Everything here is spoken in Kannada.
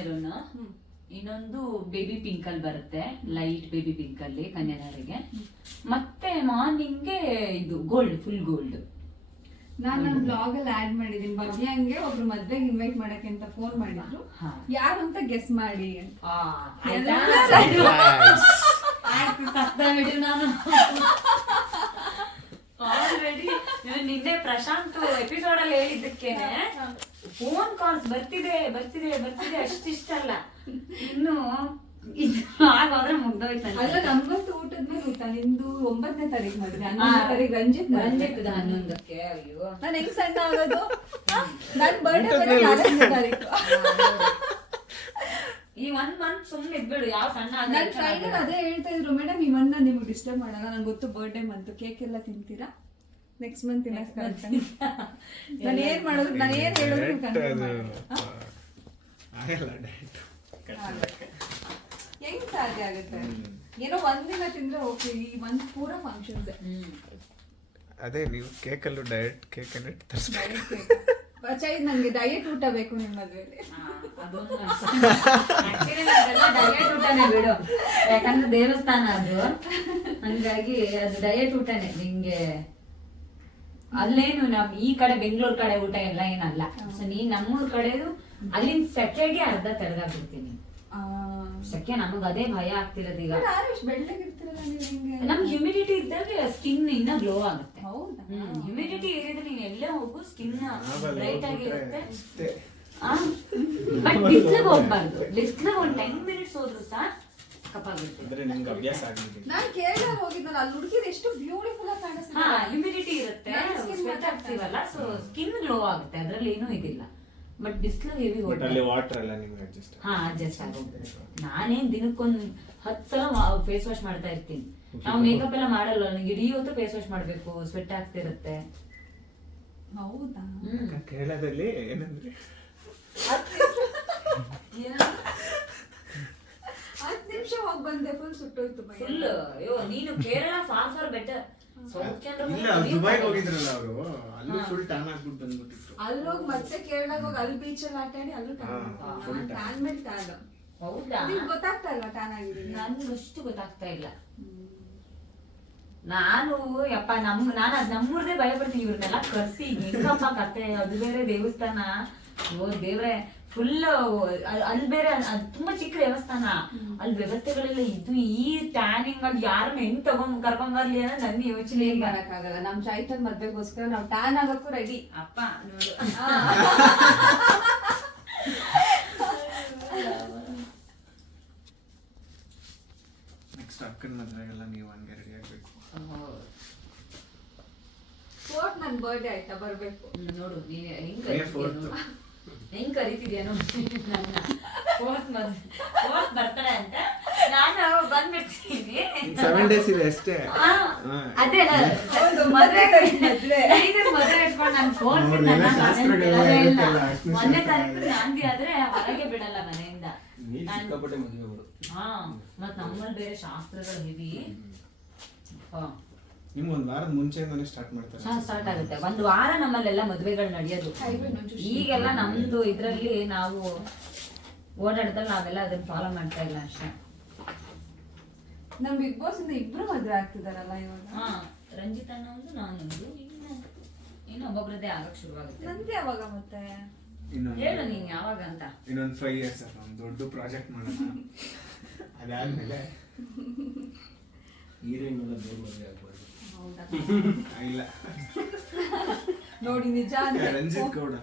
ಮೆರೂನ್ ಇನ್ನೊಂದು ಬೇಬಿ ಪಿಂಕ್ ಅಲ್ಲಿ ಬರುತ್ತೆ. ಲೈಟ್ ಬೇಬಿ ಪಿಂಕ್ ಅಲ್ಲಿ ಕನ್ಯಾದಾರಿಗೆ. ಮತ್ತೆ ಮಾರ್ನಿಂಗ್ಗೆ ಇದು ಗೋಲ್ಡ್ ಫುಲ್ ಗೋಲ್ಡ್ ನಾನು ನನ್ನ ಬ್ಲಾಗ್ ಅಲ್ಲಿ ಆಡ್ ಮಾಡಿದೀನಿ ಹಂಗೆ ಒಬ್ರು ಮದ್ವೆಗೆ ಇನ್ವೈಟ್ ಮಾಡಕ್ಕೆ ಅಂತ ಫೋನ್ ಮಾಡಿದ್ರು. ಯಾರು ಅಂತ ಗೆಸ್ ಮಾಡಿ ಆಯ್ತಾ? ನಾನು. ಆಲ್ರೆಡಿ ನಿನ್ನೆ ಪ್ರಶಾಂತ್ ಎಪಿಸೋಡ್ ಅಲ್ಲಿ ಹೇಳಿದ್ದಕ್ಕೇನೆ. ಫೋನ್ ಕಾಲ್ಸ್ ಬರ್ತಿದೆ ಬರ್ತಿದೆ ಬರ್ತಿದೆ ಅಷ್ಟಿಷ್ಟಲ್ಲ. ಇನ್ನು ಇದು ಆಗೋದ್ರೆ ಮುಗ್ದೋಯ್ತಲ್ಲ. ಅಲ್ಲ ನಮ್ಗಂತೂ ಊಟದ ಮೇಲೆ ಊಟ. ನಿಂದು ಒಂಬತ್ತನೇ ತಾರೀಕು ಮಾಡಿದೆ ಹನ್ನೊಂದನೇ ತಾರೀಕು ರಂಜಿತ್ ರಂಜಿತ್ ಹನ್ನೊಂದಕ್ಕೆ ಅಯ್ಯೋ. ನಾನು ಹೆಂಗ್ ಸಣ್ಣ ಆಗೋದು? ನನ್ ಬರ್ಡೇ ನಾಲ್ಕನೇ ತಾರೀಕು ಈ ಒಂದ್ ಮಂತ್ ಸುಮ್ನೆ ಇದ್ಬಿಡು ಯಾವ ಸಣ್ಣ ನನ್ನ. ಅದೇ ಹೇಳ್ತಾ ಇದ್ರು ಮೇಡಮ್ ಈ ಮಂತ್ ನಾನು ನಿಮ್ಗೆ ಡಿಸ್ಟರ್ಬ್ ಮಾಡಲ್ಲ ನಂಗೆ ಗೊತ್ತು ಬರ್ಡೇ ಮಂತು ಕೇಕ್ ಎಲ್ಲ ತಿಂತೀರಾ? ನೆಕ್ಸ್ಟ್ ಮಂತ್ ನಾನು ಏನು ಮಾಡೋದು? ನಾನು ಏನು ಹೇಳಿದ್ರು ಡಯಟ್ ಹೆಂಗ್ ಸಾಧ್ಯ ಆಗುತ್ತೆ? ಏನೋ ಒಂದಿನ ತಿಂದ್ರೆ ಓಕೆ ಈ ಮಂತ್ ಪೂರ ಫಂಕ್ಷನ್ಸ್ ಅದೇ ನೀವು ಕೇಕಲ್ಲೂ ಡಯಟ್ ಕೇಕ್ ಅನ್ನ ತರಿಸ್ಬೇಕು. ಚೈ ನಂಗೆ ಡಯಟ್ ಊಟ ಬೇಕು ನಿಮ್ಮ ಮದುವೆಯಲ್ಲಿ diet ಊಟನೇ ಬಿಡು. ಯಾಕಂದ್ರೆ ದೇವಸ್ಥಾನ ಅದು. ಹಂಗಾಗಿ ಅದು ಡಯಟ್ ಊಟನೇ ನಿಂಗೆ. ಅಲ್ಲೇನು ನಮ್ ಈ ಕಡೆ ಬೆಂಗಳೂರು ಕಡೆ ಊಟ ಎಲ್ಲ ಏನಲ್ಲ. ಸೊ ನೀ ನಮ್ಮೂರ್ ಕಡೆದು ಅಲ್ಲಿನ ಸೆಕೆಗೆ ಅರ್ಧ ತಡೆದಾಗ್ಬಿಡ್ತೀನಿ ಸೆಕೆ ನಮಗ್ ಅದೇ ಭಯ ಆಗ್ತಿರೋದು ಈಗ. ನಮ್ ಹ್ಯುಮಿಡಿಟಿ ಇದ್ದಾಗ ಸ್ಕಿನ್ ಇನ್ನ ಗ್ಲೋ ಆಗುತ್ತೆ. ಹೌದಾ? ಹ್ಯುಮಿಡಿಟಿ ಇದ್ರೆ ನೀನ್ ಎಲ್ಲೇ ಹೋಗು ಸ್ಕಿನ್ ಬ್ರೈಟ್ ಆಗಿರುತ್ತೆ ಬಟ್ ಬಿಸ್ಲಿಗೆ ಹೋಗ್ಬಾರ್ದು. ಬಿಸ್ಲಿಗೆ ಒಂದ್ ಟೆನ್ ಮಿನಿಟ್ಸ್ ಹೋದ್ರು ಸಹ ಕಪ್ಪಾಗುತ್ತೆ ನಾನು ನಿಮ್ಗೆ ಅಭ್ಯಾಸ ಆಗಿದೆ ನಾನ್ ಕೇರಳ ಹೋಗಿದ್ನಲ್ಲ ಅಲ್ಲಿ ಹುಡುಗಿದ ಎಷ್ಟು ಬ್ಯೂಟಿಫುಲ್ ಆಗಿ ಕಾಣಿಸ್ತಾ ಹ್ಯುಮಿಡಿಟಿ ಇರುತ್ತೆ. ಆಗ್ತೀವಲ್ಲ ಸೊ ಸ್ಕಿನ್ ಗ್ಲೋ ಆಗುತ್ತೆ ಅದ್ರಲ್ಲಿ ಏನೂ ಇದಿಲ್ಲ. ಬಟ್ ಬಿಸ್ಲು ಹೆವಿ ಬಟ್ ಅಲ್ಲಿ ವಾಟರ್ ಎಲ್ಲ ನಿಮ್ಗೆ ಅಡ್ಜಸ್ಟ್ ಹಾ ಅಡ್ಜಸ್ಟ್ ಆಗೋಗ್ತದೆ ನಾನೇನ್ ದಿನಕ್ಕೊಂದ್ ಹತ್ ಸಲ ಫೇಸ್ ವಾಶ್ ಮಾಡ್ತಾ ಇರ್ತೀನಿ. ನಾವು ಮೇಕಪ್ ಎಲ್ಲ ಮಾಡಲ್ಲ ನನಗೆ ಇಡೀ ಹೊತ್ತು ಫೇಸ್ ವಾಶ್ ಮಾಡಬೇಕು ಸ್ವೆಟ್ ಆಗ್ತಿರುತ್ತೆ ಹೌದಾ? ಕೇಳದಲ್ಲಿ ಕೇರಳದಲ್ಲಿ ಏನಂದ್ರೆ? ಹತ್ತು ನಿಮಿಷ ಹೋಗಿ ಬಂದೆ ಫುಲ್ ಸುಟ್ಟೋಯ್ತು ಫುಲ್ ಅಯ್ಯೋ ನೀನು ಕೇರಳ ಫಾರ್ ಫಾರ್ ಬೆಟರ್ ಇಲ್ಲ ದುಬೈಗೆ ಹೋಗಿದ್ರಲ್ಲ ಅವರು. ಅಲ್ಲಿ ಫುಲ್ ಟ್ಯಾನ್ ಆಗ್ಬಿಟ್ಟು ಬಂದ್ಬಿಟ್ಟಿದ್ರು ಅಲ್ಲೋಗಿ ಮತ್ತೆ ಕೇರಳಾಗ ಹೋಗಿ ಅಲ್ಲಿ ಬೀಚ್ ಅಲ್ಲಿ ಆಟ ಆಡಿ ಅಲ್ಲೂ ಹಾ, full ಟ್ಯಾನ್ ಮೇಲೆ ಟ್ಯಾನ್ ಹೌದಾ? ನಿಮ್ಗೆ ಗೊತ್ತಾಗ್ತಾ ಇಲ್ಲ ಟ್ಯಾನ್ ಆಗಿದ್ದೀನಿ ನನ್ಗಷ್ಟು ಗೊತ್ತಾಗ್ತಾ ಇಲ್ಲ. ನಾನು ಯಪ್ಪ ನಮ್ ನಾನು ಅದ್ ನಮ್ಮೂರ್ದೇ ಭಯ ಪಡ್ತೀನಿ ಇವ್ರನ್ನೆಲ್ಲ ಕರ್ಸಿ. ಹೆಂಗಪ್ಪ ಕತೆ ಅದು ಬೇರೆ ದೇವಸ್ಥಾನ. ಓ ದೇವ್ರೆ ಫುಲ್ ಅಲ್ಲಿ ಬೇರೆ ತುಂಬಾ ಚಿಕ್ಕ ದೇವಸ್ಥಾನ. ಅಲ್ಲಿ ವ್ಯವಸ್ಥೆಗಳೆಲ್ಲ ಇದು ಈ ಟ್ಯಾನಿಂಗ್ ಅಲ್ಲಿ ಯಾರು ಹೆಂಗ್ ತಗೊಂಡ್ ಕರ್ಕೊಂಡ್ ಬರ್ಲಿ ಅನ್ನೋ ನನ್ನ ಯೋಚನೆ ಏನ್ ಮಾಡಕ್ಕಾಗಲ್ಲ. ನಮ್ ಚೈತನ್ ಮದ್ವೆಗೋಸ್ಕರ ನಾವ್ ಟ್ಯಾನ್ ಆಗಕ್ಕೂ ರೆಡಿ ಅಪ್ಪ ನೋಡು. ನೆಕ್ಸ್ಟ್ ಅಕ್ಕನ ಮದ್ವೆಗೆಲ್ಲ ನೀವು ಹಂಗೆ ರೆಡಿ ಆಗ್ಬೇಕು. ಫೋರ್ತ್ ನನ್ ಬರ್ಡೇ ಆಯ್ತಾ? ಬರ್ಬೇಕು. ನೋಡು ನೀನ್ ಹೆಂಗ್ ಹೆಂಗ್ ಕರಿತಿದ್ಯಾ ನೋಡಿ ನನ್ನ. ಫೋರ್ತ್ ಮದ್ ಫೋರ್ತ್ ಬರ್ತಾರೆ ಅಂತ ನಾನು ಬಂದ್ಬಿಡ್ತೀನಿ. ಸೆವೆನ್ ಡೇಸ್ ಇದೆ ಅಷ್ಟೇ. ಆ, ಅದೇ ಮದುವೆ ಮದ್ವೆ ಇಟ್ಕೊಂಡು ನಾನು ಫೋನ್ ಮೊನ್ನೆ. ತಾರೀಕು ನಾಂದಿ ಆದ್ರೆ ಹೊರಗೆ ಬಿಡಲ್ಲ ಮನೆಯಿಂದ. ಹಾ ಮತ್ ನಮ್ಮಲ್ಲಿ ಬೇರೆ ಶಾಸ್ತ್ರಗಳು ಹೆವಿ. ನಿಮ್ಗೆ ಒಂದು ವಾರದ ಮುಂಚೆಯಿಂದಲೇ ಸ್ಟಾರ್ಟ್ ಮಾಡ್ತಾರೆ ಸ್ಟಾರ್ಟ್ ಆಗುತ್ತೆ. ಒಂದು ವಾರ ನಮ್ಮಲ್ಲೆಲ್ಲ ಮದುವೆಗಳು ನಡೆಯೋದು. ಈಗೆಲ್ಲ ನಮ್ದು ಇದರಲ್ಲಿ ನಾವು ಓಡಾಡ್ದಲ್ಲಿ ನಾವೆಲ್ಲ ಅದನ್ನ ಫಾಲೋ ಮಾಡ್ತಾ ಇಲ್ಲ ಅಷ್ಟೇ. ನಮ್ ಬಿಗ್ ಬಾಸ್ ಇಂದ ಇಬ್ರು ಮದ್ವೆ ಆಗ್ತಿದಾರಲ್ಲ ಇವಾಗ? ಹಾ ರಂಜಿತ್ ಅಣ್ಣ ಒಂದು ನಾನೊಂದು ಇನ್ನು ಇನ್ನು ಒಬ್ಬೊಬ್ರದ್ದೇ ಆಗಕ್ ಶುರುವಾಗುತ್ತೆ. ನಂದೇ ಯಾವಾಗ ಮತ್ತೆ. ಇನ್ನೊಂದು ಹೇಳು ನೀನ್ ಯಾವಾಗ ಅಂತ. ಇನ್ನೊಂದು ಫೈವ್ ಇಯರ್ಸ್ ಒಂದು ದೊಡ್ಡ ಪ್ರಾಜೆಕ್ಟ್ ಮಾಡೋಣ. ಅದಾದ್ಮೇಲೆ ಹೀರೋಯಿನ್ ಎಲ್ಲ ಬೇಗ ಮದುವೆ ಇಲ್ಲ. ನೋಡಿ ನಿಜ ಅಂದ್ರೆ ರಂಜಿತ್ ಗೌಡ.